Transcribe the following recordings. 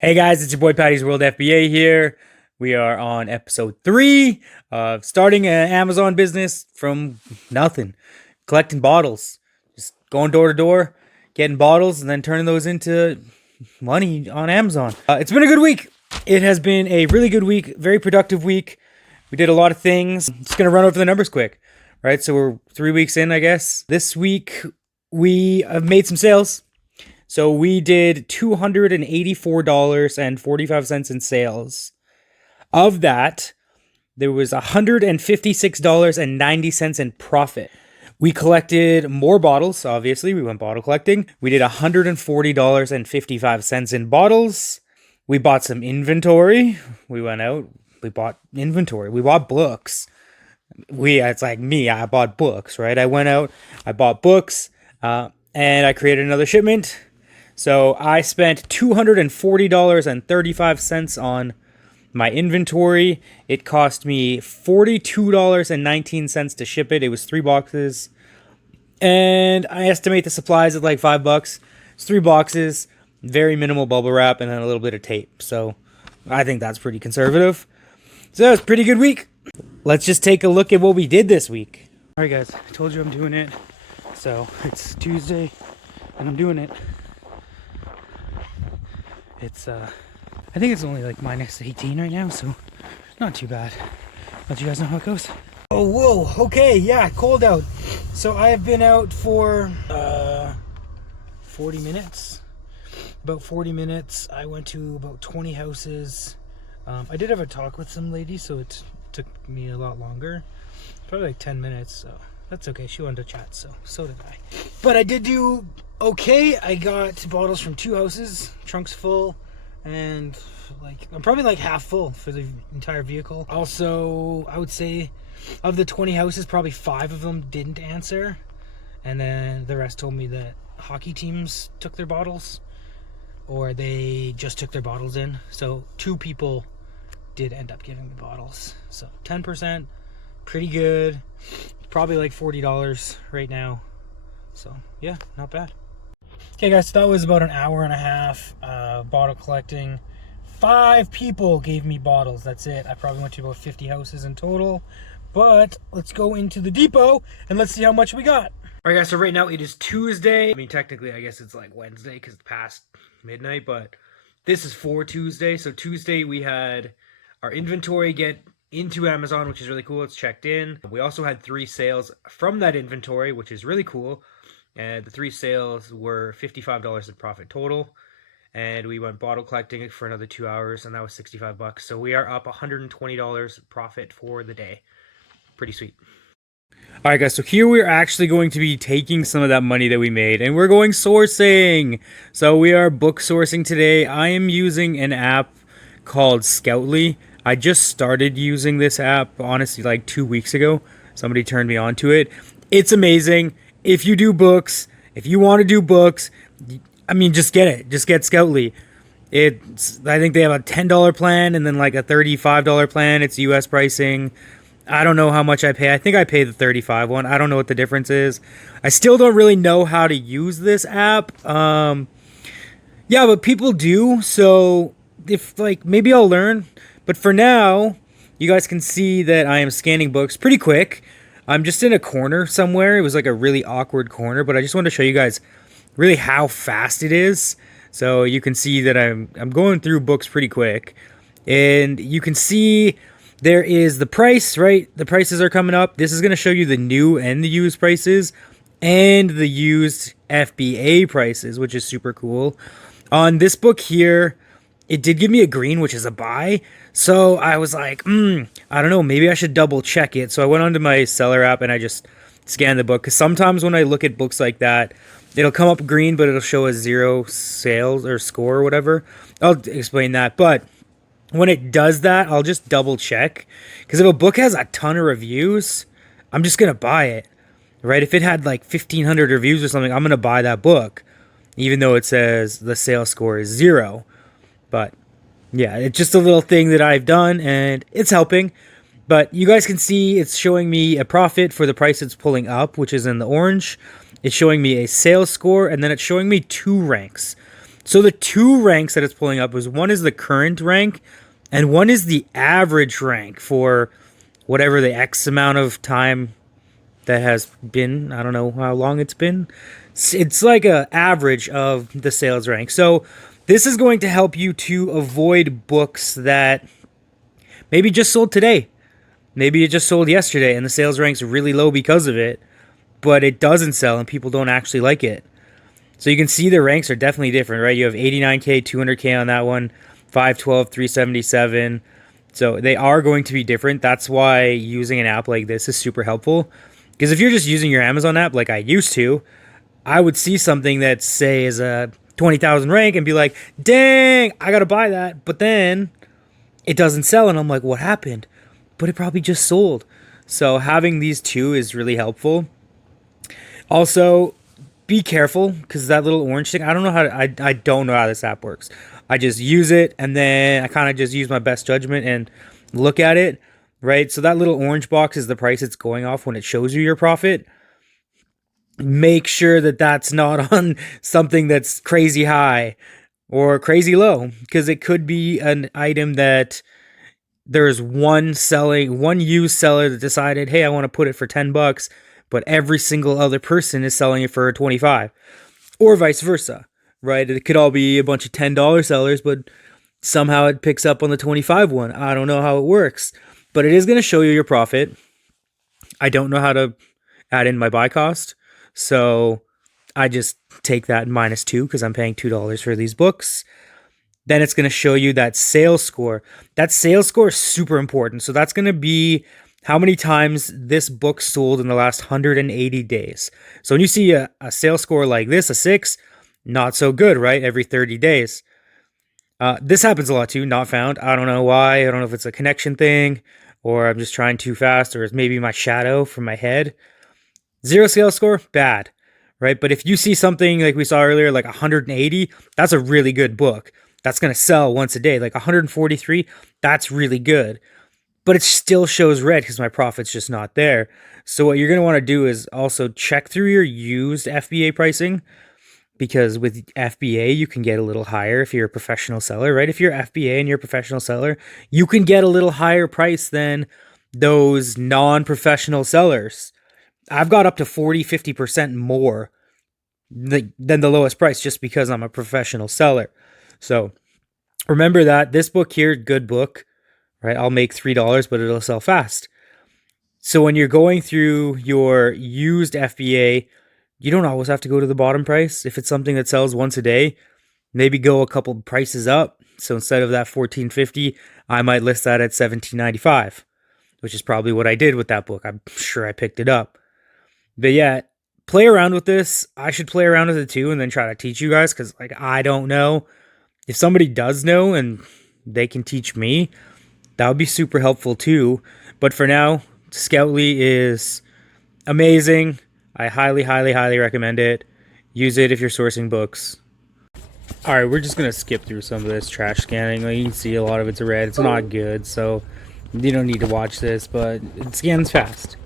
Hey guys, it's your boy Patty's World FBA here. We are on episode 3 of starting an Amazon business from nothing, collecting bottles, just going door to door, getting bottles, and then turning those into money on Amazon. It's been a good week. It has been a really good week, very productive week. We did a lot of things. Just gonna run over the numbers quick, right? So we're 3 weeks in, I guess. This week we have made some sales. So we did $284.45 in sales. Of that, there was $156.90 in profit. We collected more bottles, obviously. We went bottle collecting. We did $140.55 in bottles. We bought some inventory. We went out. We bought inventory. We bought books. It's like me. I bought books, right? I went out. I bought books. And I created another shipment. So I spent $240.35 on my inventory. It cost me $42.19 to ship it. It was 3 boxes. And I estimate the supplies at like $5. It's 3 boxes, very minimal bubble wrap, and then a little bit of tape. So I think that's pretty conservative. So that was a pretty good week. Let's just take a look at what we did this week. All right, guys, I told you I'm doing it. So it's Tuesday, and I'm doing it. It's I think it's only like minus 18 right now, so not too bad. Let you guys know how it goes. Oh, whoa, okay, yeah, cold out. So I have been out for 40 minutes. About 40 minutes. I went to about 20 houses. I did have a talk with some lady, so it took me a lot longer. Probably like 10 minutes, so that's okay. She wanted to chat, so did I. But I did do okay. I got bottles from 2 houses, trunks full, and I'm probably like half full for the entire vehicle. Also, I would say of the 20 houses, probably 5 of them didn't answer, and then the rest told me that hockey teams took their bottles, or they just took their bottles in. So 2 people did end up giving me bottles. So 10%, pretty good. Probably like $40 right now. So yeah, not bad. Okay guys, so that was about an hour and a half bottle collecting. 5 people gave me bottles. That's it. I probably went to about 50 houses in total. But let's go into the depot and let's see how much we got. All right guys, so right now it is Tuesday. I mean, technically I guess it's like Wednesday because it's past midnight, but this is for Tuesday. So Tuesday we had our inventory get into Amazon, which is really cool. It's checked in. We also had 3 sales from that inventory, which is really cool. And the 3 sales were $55 in profit total. And we went bottle collecting for another 2 hours, and that was $65. So we are up $120 profit for the day. Pretty sweet. All right, guys, so here we're actually going to be taking some of that money that we made, and we're going sourcing. So we are book sourcing today. I am using an app called Scoutly. I just started using this app, honestly, like 2 weeks ago. Somebody turned me on to it. It's amazing. If you do books, if you want to do books, I mean, just get it. Just get Scoutly. I think they have a $10 plan and then like a $35 plan. It's US pricing. I don't know how much I pay. I think I pay the $35 one. I don't know what the difference is. I still don't really know how to use this app. Yeah, but people do. So if maybe I'll learn. But for now, you guys can see that I am scanning books pretty quick. I'm just in a corner somewhere. It was like a really awkward corner, but I just wanted to show you guys really how fast it is. So you can see that I'm going through books pretty quick. And you can see there is the price, right? The prices are coming up. This is going to show you the new and the used prices and the used FBA prices, which is super cool. On this book here, it did give me a green, which is a buy. So I was like, I don't know, maybe I should double check it. So I went onto my seller app and I just scanned the book. Because sometimes when I look at books like that, it'll come up green, but it'll show a 0 sales or score or whatever. I'll explain that. But when it does that, I'll just double check. Because if a book has a ton of reviews, I'm just going to buy it. Right? If it had like 1,500 reviews or something, I'm going to buy that book. Even though it says the sales score is 0. But yeah, it's just a little thing that I've done and it's helping. But you guys can see it's showing me a profit for the price it's pulling up, which is in the orange. It's showing me a sales score, and then it's showing me 2 ranks. So the two ranks that it's pulling up is one is the current rank and one is the average rank for whatever the X amount of time that has been. I don't know how long it's been. It's like a average of the sales rank. So this is going to help you to avoid books that maybe just sold today. Maybe it just sold yesterday and the sales rank's really low because of it, but it doesn't sell and people don't actually like it. So you can see the ranks are definitely different, right? You have 89K, 200K on that one, 512, 377. So they are going to be different. That's why using an app like this is super helpful. Because if you're just using your Amazon app like I used to, I would see something that, say, is a 20,000 rank and be like, dang, I got to buy that. But then it doesn't sell. And I'm like, what happened? But it probably just sold. So having these two is really helpful. Also, be careful because that little orange thing, I don't know how to, I don't know how this app works. I just use it and then I kind of just use my best judgment and look at it, right? So that little orange box is the price it's going off when it shows you your profit. Make sure that that's not on something that's crazy high or crazy low, because it could be an item that there's one used seller that decided, hey, I want to put it for $10, but every single other person is selling it for 25, or vice versa, right? It could all be a bunch of $10 sellers, but somehow it picks up on the 25 one. I don't know how it works, but it is going to show you your profit. I don't know how to add in my buy cost, so I just take that -2 because I'm paying $2 for these books. Then it's going to show you that sales score. That sales score is super important. So that's going to be how many times this book sold in the last 180 days. So when you see a sales score like this, a 6, not so good, right? Every 30 days. This happens a lot too, not found. I don't know why. I don't know if it's a connection thing or I'm just trying too fast or it's maybe my shadow from my head. 0 sales score, bad, right? But if you see something like we saw earlier, like 180, that's a really good book. That's going to sell once a day. Like 143, that's really good. But it still shows red because my profit's just not there. So what you're going to want to do is also check through your used FBA pricing, because with FBA, you can get a little higher if you're a professional seller, right? If you're FBA and you're a professional seller, you can get a little higher price than those non-professional sellers. I've got up to 40-50% more than the lowest price just because I'm a professional seller. So remember that this book here, good book, right? I'll make $3, but it'll sell fast. So when you're going through your used FBA, you don't always have to go to the bottom price. If it's something that sells once a day, maybe go a couple prices up. So instead of that $14.50, I might list that at $17.95, which is probably what I did with that book. I'm sure I picked it up. But yeah, play around with this. I should play around with it too and then try to teach you guys, because like I don't know. If somebody does know and they can teach me, that would be super helpful too. But for now, Scoutly is amazing. I highly, highly, highly recommend it. Use it if you're sourcing books. All right, we're just going to skip through some of this trash scanning. Like you can see a lot of it's red. It's not good, so you don't need to watch this, but it scans fast.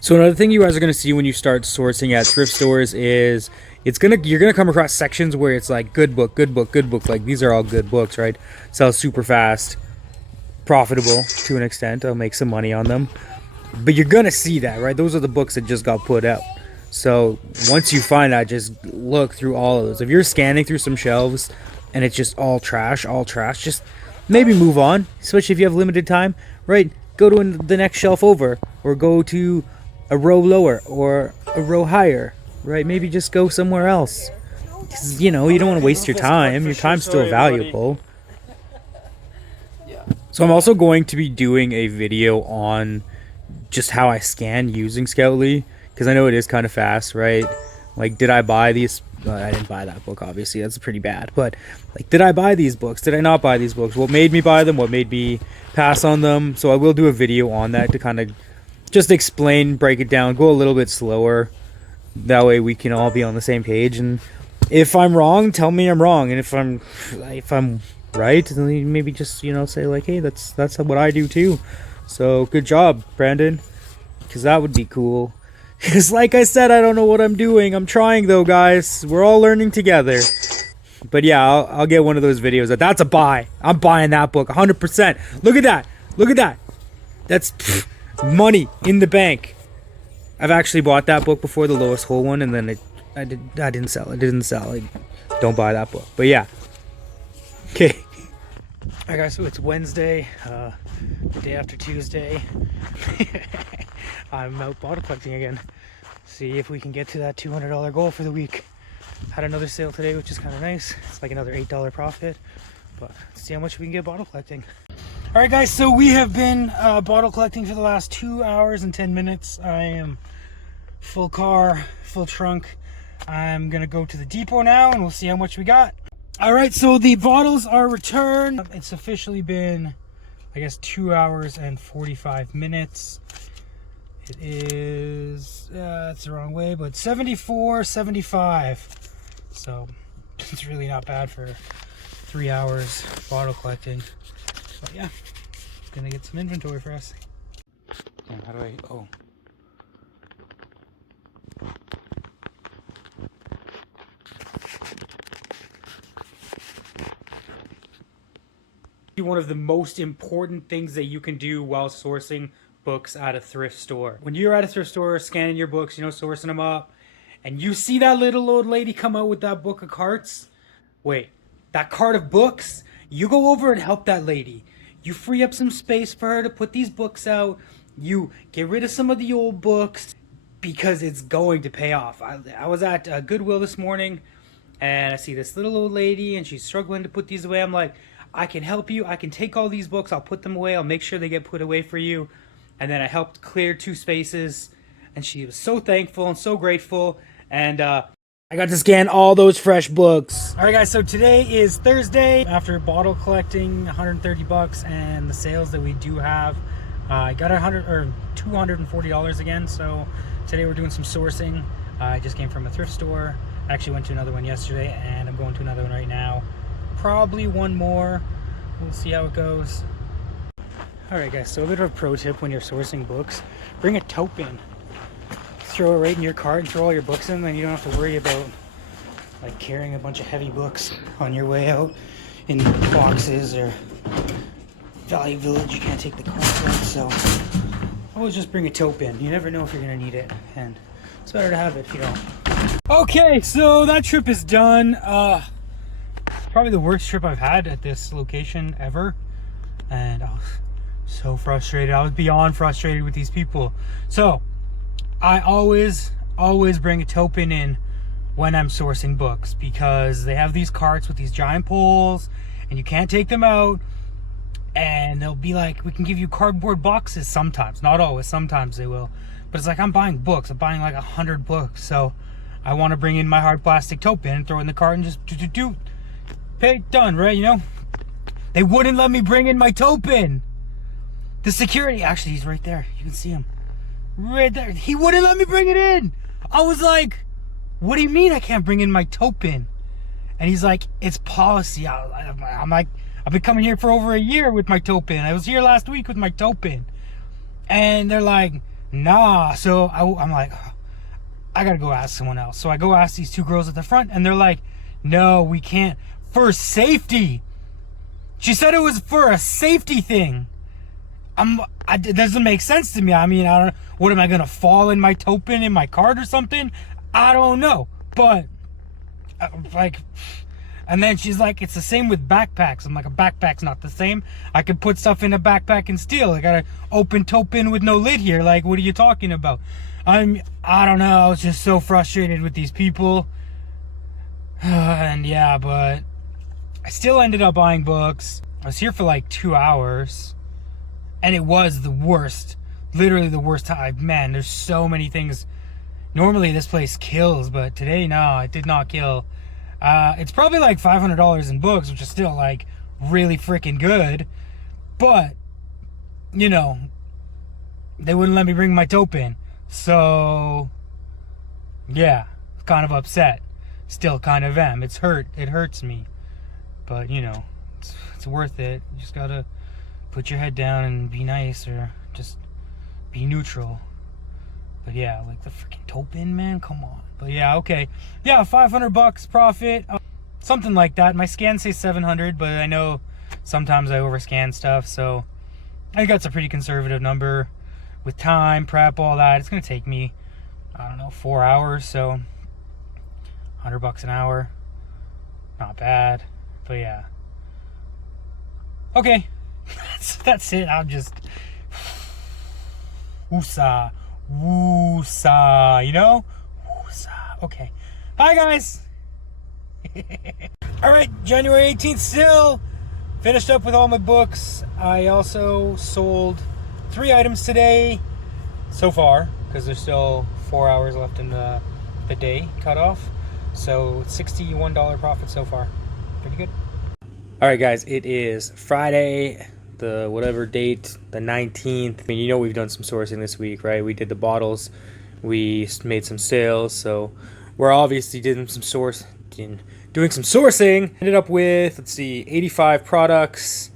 So another thing you guys are going to see when you start sourcing at thrift stores is you're gonna come across sections where it's like good book, good book, good book. Like these are all good books, right? Sell super fast, profitable to an extent. I'll make some money on them. But you're gonna see that, right? Those are the books that just got put out. So once you find that, just look through all of those. If you're scanning through some shelves and it's just all trash, just maybe move on, especially if you have limited time, right? Go to the next shelf over, or go to a row lower or a row higher, right? Maybe just go somewhere else. 'Cause, you don't want to waste your time. Your time's still valuable. So I'm also going to be doing a video on just how I scan using Scoutly, because I know it is kind of fast, right? Like, did I buy these? I didn't buy that book, obviously. That's pretty bad. But, like, did I buy these books? Did I not buy these books? What made me buy them? What made me pass on them? So I will do a video on that to kind of just explain, break it down, go a little bit slower. That way we can all be on the same page. And if I'm wrong, tell me I'm wrong. And if I'm right, then maybe just, say like, hey, that's what I do too. So good job, Brandon, because that would be cool. Because like I said, I don't know what I'm doing. I'm trying though, guys. We're all learning together. But yeah, I'll get one of those videos. That's a buy. I'm buying that book 100%. Look at that. Look at that. That's money in the bank. I've actually bought that book before, the lowest whole one, and then I didn't sell it. It didn't sell. Don't buy that book. But yeah. Okay. Alright guys, so it's Wednesday, the day after Tuesday. I'm out bottle collecting again. See if we can get to that $200 goal for the week. Had another sale today, which is kind of nice. It's like another $8 profit. But let's see how much we can get bottle collecting. Alright guys, so we have been bottle collecting for the last 2 hours and 10 minutes. I am full car, full trunk. I'm gonna go to the depot now and we'll see how much we got. Alright, so the bottles are returned. It's officially been, I guess, 2 hours and 45 minutes. It is, that's the wrong way, but 74.75. So it's really not bad for 3 hours bottle collecting. But yeah, gonna get some inventory for us. How do I, oh. One of the most important things that you can do while sourcing books at a thrift store. When you're at a thrift store scanning your books, you know, sourcing them up, and you see that little old lady come out with that book of carts, that cart of books, you go over and help that lady. You free up some space for her to put these books out. You get rid of some of the old books because it's going to pay off. I was at Goodwill this morning and I see this little old lady and she's struggling to put these away. I'm like, I can help you. I can take all these books. I'll put them away. I'll make sure they get put away for you. And then I helped clear 2 spaces. And she was so thankful and so grateful. And I got to scan all those fresh books. All right, guys. So today is Thursday. After bottle collecting, $130, and the sales that we do have, I got $240 again. So today we're doing some sourcing. I just came from a thrift store. I actually went to another one yesterday, and I'm going to another one right now. Probably one more. We'll see how it goes. Alright guys, so a bit of a pro tip when you're sourcing books. Bring a tote bin. Throw it right in your cart and throw all your books in, then you don't have to worry about like carrying a bunch of heavy books on your way out in boxes or Value Village. You can't take the cart out, so always just bring a tote bin. You never know if you're gonna need it, and it's better to have it if you don't. Okay, so that trip is done. Probably the worst trip I've had at this location ever, and I was so frustrated. I was beyond frustrated with these people. So I always bring a tote bin in when I'm sourcing books, because they have these carts with these giant poles and you can't take them out, and they'll be like, we can give you cardboard boxes sometimes, not always, sometimes they will, but it's like, I'm buying books. I'm buying like 100 books, so I want to bring in my hard plastic tote bin and throw it in the cart and just do pay, done, right? You know, they wouldn't let me bring in my tote bin. The security, actually, he's right there. You can see him right there. He wouldn't let me bring it in. I was like, what do you mean I can't bring in my tote bin? And he's like, it's policy. I'm like, I've been coming here for over a year with my tote bin. I was here last week with my tote bin. And they're like, nah. So I'm like, I gotta go ask someone else. So I go ask these 2 girls at the front, and they're like, no, we can't. For safety. She said it was for a safety thing. It doesn't make sense to me. I mean, I don't know. What, am I gonna fall in my tote bin in my cart or something? I don't know. But like, and then she's like, it's the same with backpacks. I'm like, a backpack's not the same. I could put stuff in a backpack and steal. I got an open tote bin with no lid here. Like, what are you talking about? I don't know. I was just so frustrated with these people. And yeah, but I still ended up buying books. I was here for like 2 hours, and it was the worst, literally the worst time. Man, there's so many things. Normally this place kills, but today, no, it did not kill. It's probably like $500 in books, which is still like really freaking good. But, you know, they wouldn't let me bring my tote bin. So, yeah, kind of upset. Still kind of am. It hurts me. But, you know, it's worth it. You just gotta put your head down and be nice, or just be neutral. But yeah, like the freaking Topin, man, come on. But yeah, okay. Yeah, $500 profit. Something like that. My scans say 700, but I know sometimes I overscan stuff, so I think that's a pretty conservative number. With time, prep, all that, it's gonna take me, I don't know, 4 hours, so $100 an hour. Not bad. But yeah. Okay. That's it. I'm just woosah. Woosah, you know? Woosah. Okay. Bye, guys. All right, January 18th still. Finished up with all my books. I also sold 3 items today so far, because there's still 4 hours left in the day cutoff. So $61 profit so far. Pretty good. All right, guys, it is Friday, the whatever date, the 19th. I mean, you know we've done some sourcing this week, right? We did the bottles. We made some sales. So we're obviously doing some sourcing. Ended up with, let's see, 85 products.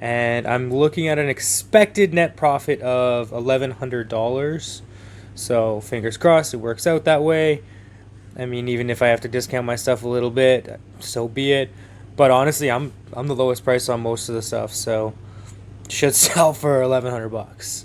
And I'm looking at an expected net profit of $1,100. So fingers crossed it works out that way. I mean, even if I have to discount my stuff a little bit, so be it. But honestly, I'm the lowest price on most of the stuff, so should sell for $1,100.